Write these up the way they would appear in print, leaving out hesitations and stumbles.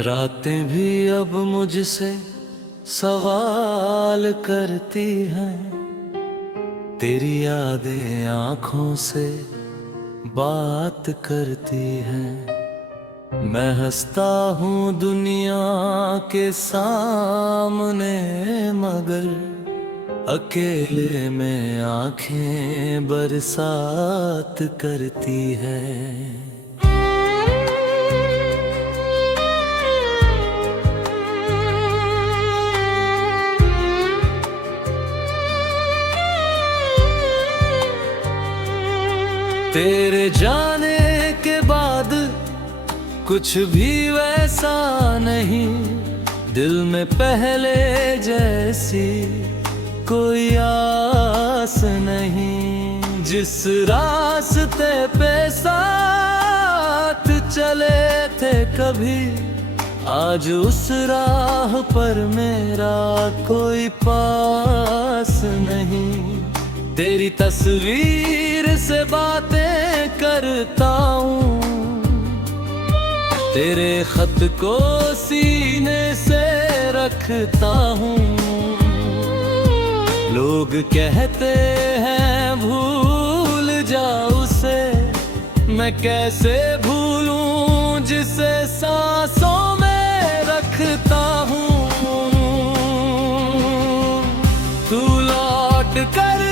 रातें भी अब मुझसे सवाल करती हैं, तेरी यादें आँखों से बात करती हैं। मैं हंसता हूँ दुनिया के सामने, मगर अकेले में आँखें बरसात करती हैं। तेरे जाने के बाद कुछ भी वैसा नहीं, दिल में पहले जैसी कोई आस नहीं। जिस रास्ते पे साथ चले थे कभी, आज उस राह पर मेरा कोई पास नहीं। तेरी तस्वीर से बातें करता हूँ, तेरे खत को सीने से रखता हूँ। लोग कहते हैं भूल जा उसे, मैं कैसे भूलूं जिसे सांसों में रखता हूँ। तू लौट कर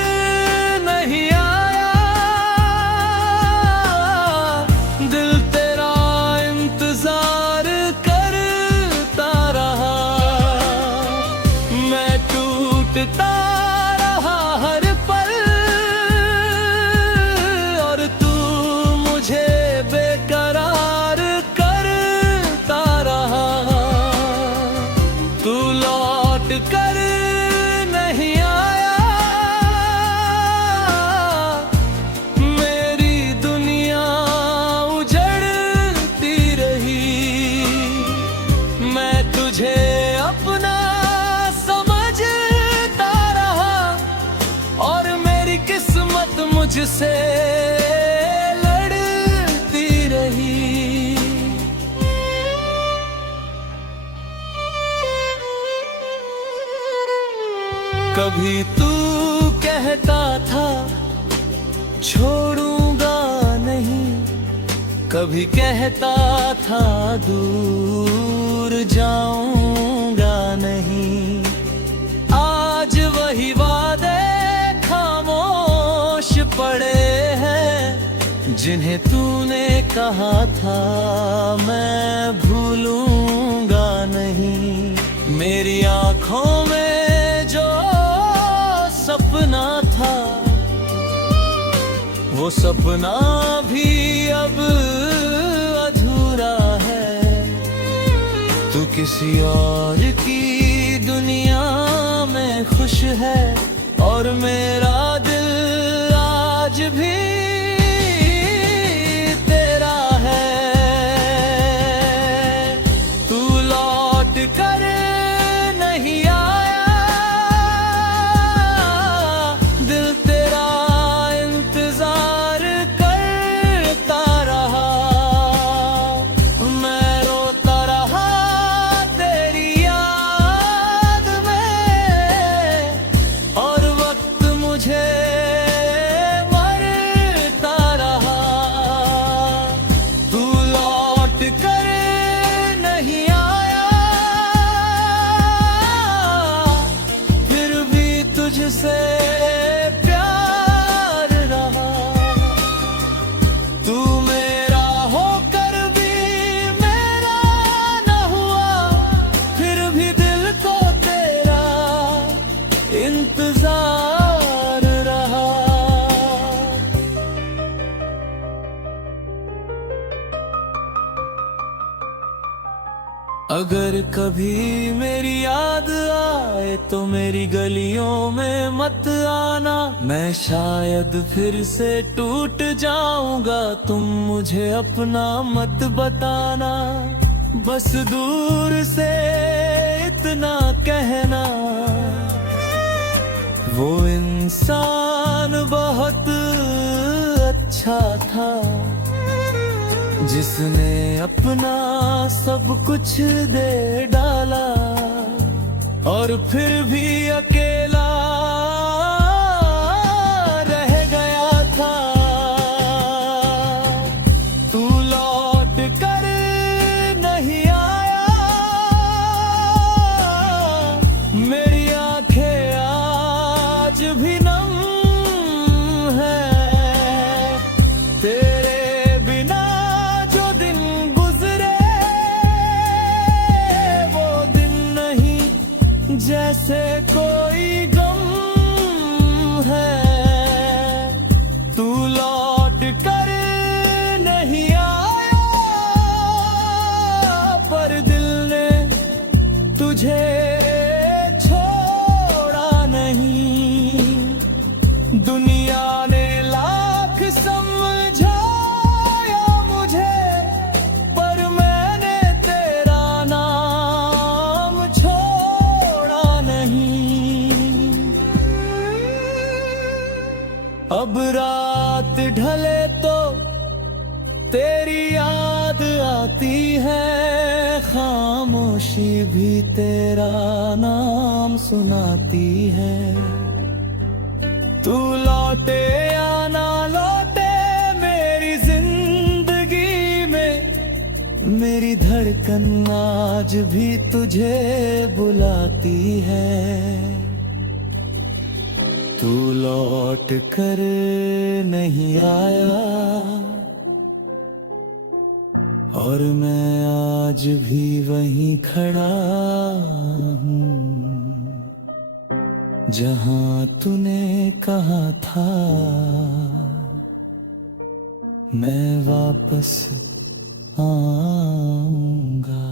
नहीं आया, दिल तेरा इंतजार करता रहा। मैं टूटता रहा हर पल, और तू मुझे बेकरार करता रहा। तू लौट कर नहीं आया, मेरी दुनिया उजड़ती रही। मैं तुझे अपना समझता रहा, और मेरी किस्मत मुझसे लड़ती रही। कभी तू कहता था छोड़ूंगा नहीं, कभी कहता था दूर जाऊंगा नहीं। आज वही वादे खामोश पड़े हैं, जिन्हें तूने कहा था मैं भूलूंगा नहीं। मेरी आँखों में जो सपना था, वो सपना भी अब अधूरा है। तू किसी और की दुनिया में खुश है, और मेरा दिल आज भी तेरा है। तू लौट कर नहीं आया, दिल तेरा इंतजार करता रहा। मैं रोता रहा तेरी याद में, और वक्त मुझे मरता रहा। तू लौट कर नहीं आया, फिर भी तुझसे प्यार रहा। तू मेरा होकर भी मेरा न हुआ, फिर भी दिल को तेरा इंतजार रहा। अगर कभी मेरी याद आए तो मेरी गलियों में मत आना, मैं शायद फिर से टूट जाऊंगा, तुम मुझे अपना मत बताना। बस दूर से इतना कहना, वो इंसान बहुत अच्छा था, जिसने अपना सब कुछ दे डाला और फिर भी अकेला रह गया था। तू लौट कर नहीं आया, मेरी आंखें आज भी नम है। तेरे बिना जो दिन गुजरे वो दिन नहीं जैसे कोई गम है। तू लौट कर नहीं आया, पर दिल ने तुझे छोड़ा नहीं। दुनिया ने लाख समझाया मुझे, पर मैंने तेरा नाम छोड़ा नहीं। अब रात ढले तो तेरी याद आती है, खामोशी भी तेरा नाम सुनाती है। तू लौटे या ना लौटे मेरी जिंदगी में, मेरी धड़कन आज भी तुझे बुलाती है। तू लौट कर नहीं आया, और मैं आज भी वहीं खड़ा हूँ जहाँ तूने कहा था मैं वापस आऊंगा।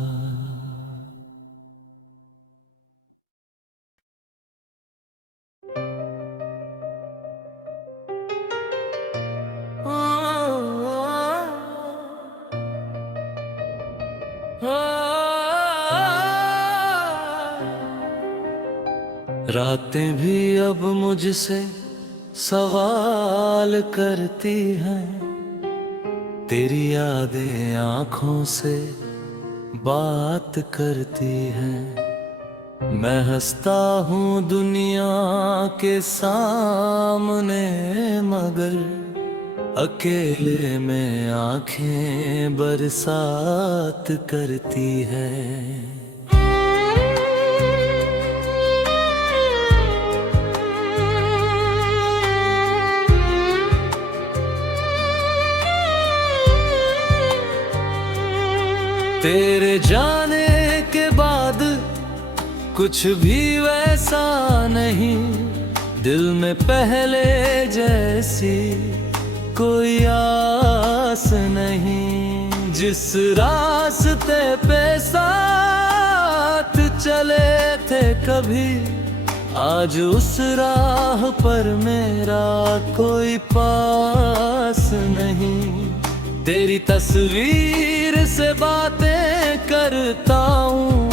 रातें भी अब मुझसे सवाल करती हैं, तेरी यादें आँखों से बात करती हैं। मैं हंसता हूँ दुनिया के सामने, मगर अकेले में आँखें बरसात करती हैं। तेरे जाने के बाद कुछ भी वैसा नहीं, दिल में पहले जैसी कोई आस नहीं। जिस रास्ते पे साथ चले थे कभी, आज उस राह पर मेरा कोई पास नहीं। तेरी तस्वीर से बातें करता हूँ,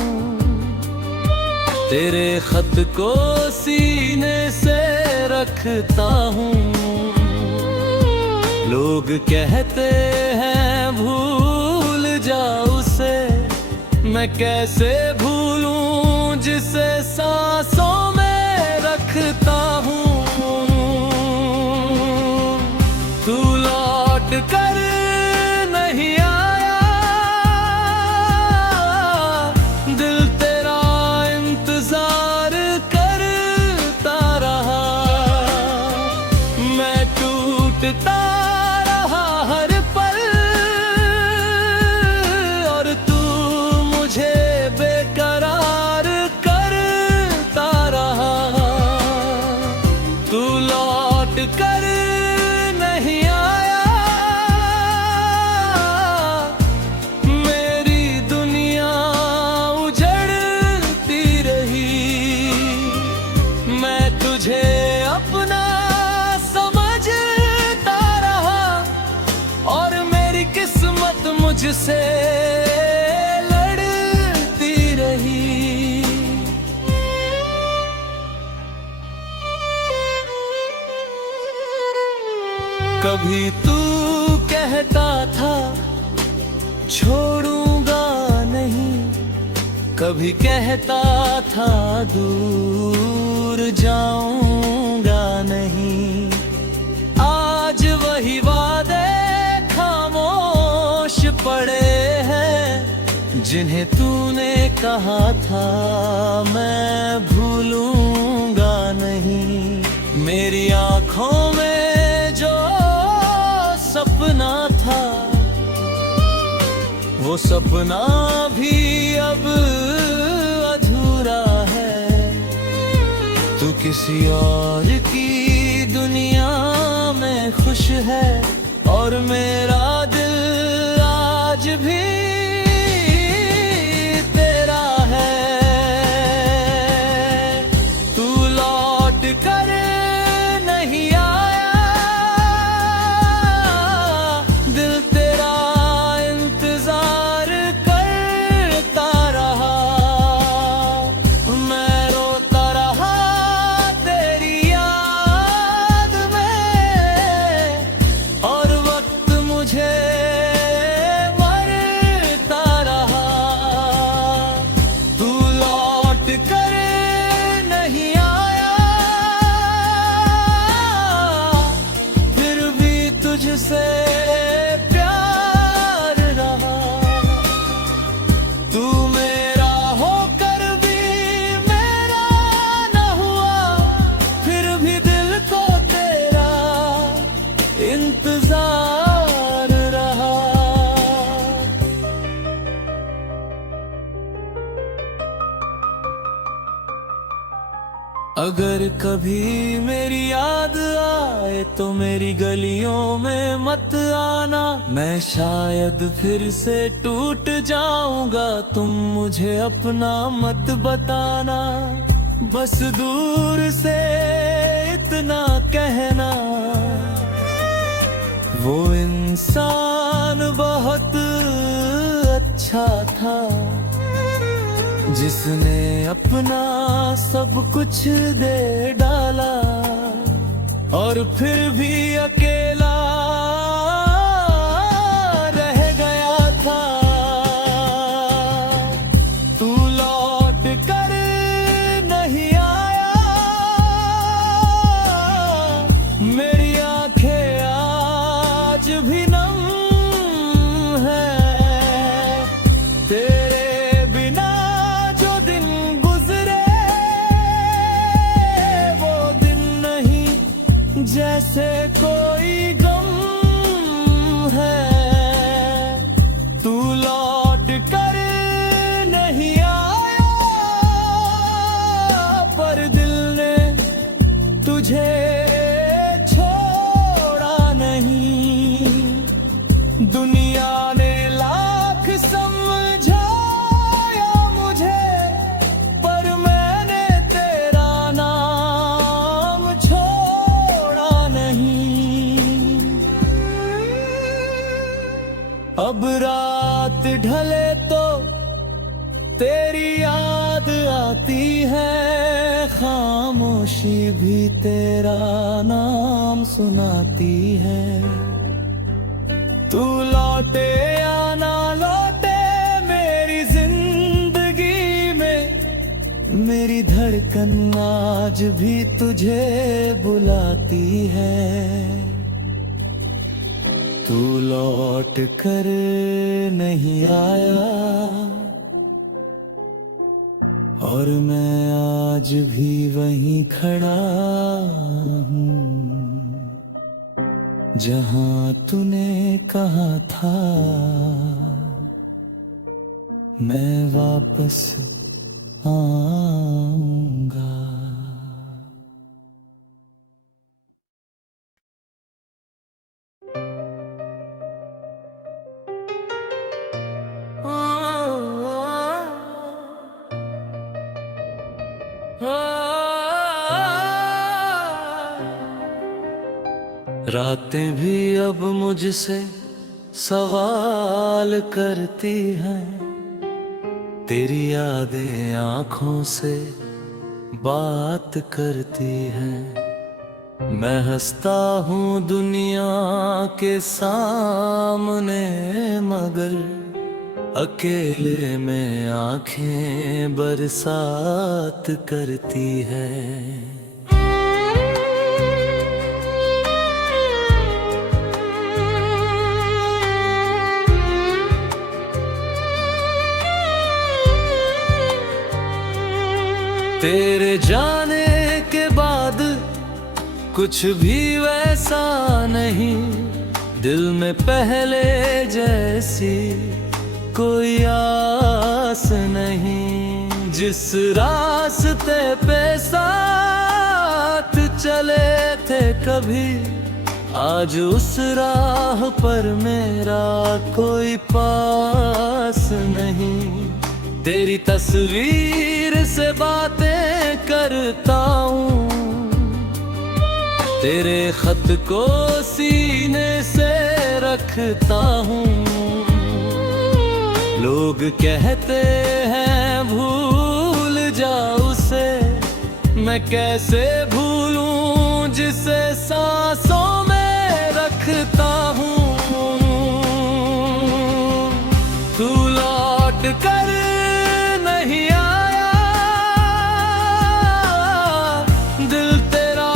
तेरे खत को सीने से रखता हूँ। लोग कहते हैं भूल जा उसे, मैं कैसे भूलूं जिसे सांसों में रखता हूँ। तू लौट कर नहीं आया, दिल तेरा इंतजार करता रहा। मैं टूटता रहा हर पल, और तू मुझे बेकरार करता रहा। तू लौट कर नहीं आया, मेरी दुनिया उजड़ती रही। मैं तुझे अपना समझता रहा, और मेरी किस्मत मुझसे लड़ती रही। कभी तू कहता था कभी कहता था दूर जाऊंगा नहीं, आज वही वादे खामोश पड़े हैं, जिन्हें तूने कहा था मैं भूलूंगा नहीं। मेरी आंखों में जो सपना था, वो सपना भी अब अधूरा है। तू किसी और की दुनिया में खुश है, और मेरा दिल आज भी तेरा है। तू लौट कर नहीं आया, दिल तेरा इंतजार करता रहा। मैं रोता रहा तेरी याद में, और वक्त मुझे मरता रहा। तू लौट कर नहीं आया, फिर भी तुझसे प्यार रहा। तू मेरा होकर भी मेरा न हुआ, फिर भी दिल को तेरा इंतजार रहा। अगर कभी मेरी याद आए तो मेरी गलियों में मत आना, मैं शायद फिर से टूट जाऊंगा, तुम मुझे अपना मत बताना। बस दूर से इतना कहना, वो इंसान बहुत अच्छा था, जिसने अपना सब कुछ दे डाला, और फिर भी अकेला रह गया था। तू लौट कर नहीं आया, मेरी आंखें आज भी नम है। तेरे बिना जो दिन गुजरे, वो दिन नहीं जैसे कोई गम है। तू लौट कर नहीं आया, पर दिल ने तुझे छोड़ा नहीं। दुनिया ने लाख समझाया मुझे, पर मैंने तेरा नाम छोड़ा नहीं। अब रात ढले तो तेरी याद आती है, खामोशी भी तेरा नाम सुनाती है। तू लौटे या ना लौटे मेरी जिंदगी में, मेरी धड़कन आज भी तुझे बुलाती है। तू लौट कर नहीं आया, और मैं आज भी वहीं खड़ा हूँ, जहाँ तूने कहा था मैं वापस आऊंगा। रातें भी अब मुझसे सवाल करती हैं, तेरी यादें आँखों से बात करती हैं। मैं हंसता हूँ दुनिया के सामने, मगर अकेले में आंखें बरसात करती है। तेरे जाने के बाद कुछ भी वैसा नहीं, दिल में पहले जैसी कोई आस नहीं। जिस रास्ते पे साथ चले थे कभी, आज उस राह पर मेरा कोई पास नहीं। तेरी तस्वीर से बातें करता हूँ, तेरे खत को सीने से रखता हूँ। लोग कहते हैं भूल जा उसे, मैं कैसे भूलूं जिसे सांसों में रखता हूँ। तू लौट कर नहीं आया, दिल तेरा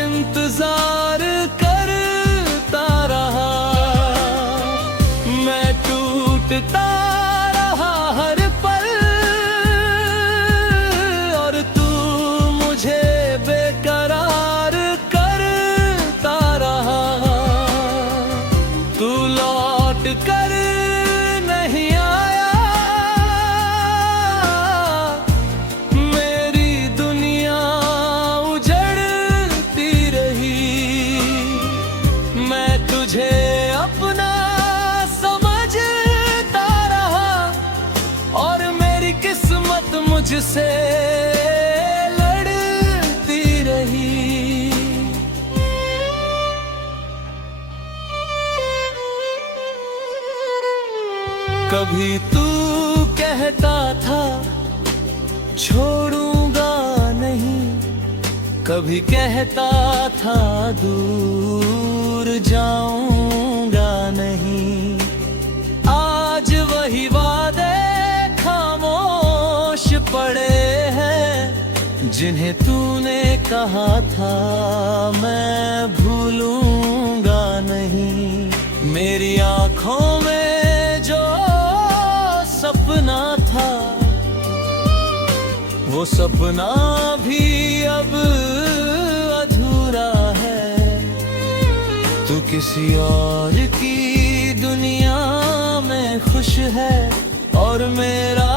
इंतजार करता रहा। मैं टूटता रहा हर पल, और तू मुझे बेकरार करता रहा। तू लौट कर नहीं आया, मेरी दुनिया उजड़ती रही। मैं तुझे अपना समझता रहा, और मेरी किस्मत मुझसे लड़ती रही। कभी तू कहता था छोड़ूंगा नहीं, कभी कहता था दूर जाऊंगा नहीं। आज वही वादे खामोश पड़े हैं, जिन्हें तूने कहा था मैं भूलूंगा नहीं। मेरी आंखों में जो सपना था, वो सपना भी अब अधूरा है। तू किसी और की दुनिया में खुश है, और मेरा